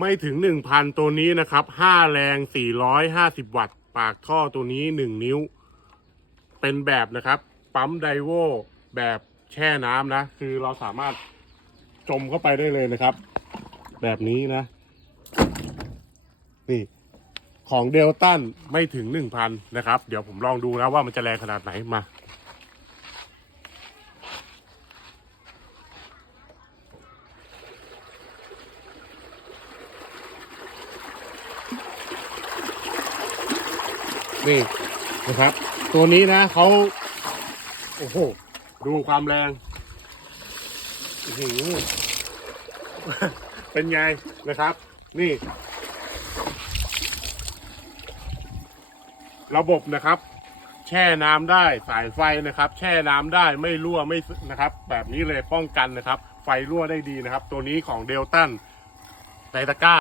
ไม่ถึง 1,000 ตัวนี้นะครับ 5 แรง 450 วัตต์ ปากท่อตัวนี้ 1 นิ้ว เป็นแบบนะครับ ปั๊มไดโวแบบแช่น้ำนะ คือเราสามารถจมเข้าไปได้เลยนะครับ แบบนี้นะ นี่ ของเดลตันไม่ถึง 1,000 นะครับ เดี๋ยวผมลองดูนะว่ามันจะแรงขนาดไหนมา นี่นะครับ ตัวนี้นะเขาโอ้โห ดูความแรงอื้อหือเป็นไงนะครับ นี่ ระบบนะครับ แช่น้ำได้สายไฟนะครับ แช่น้ำได้ไม่รั่วไม่นะครับ แบบนี้เลยป้องกันนะครับ ไฟรั่วได้ดีนะครับ ตัวนี้ของเดลตันในตะกร้า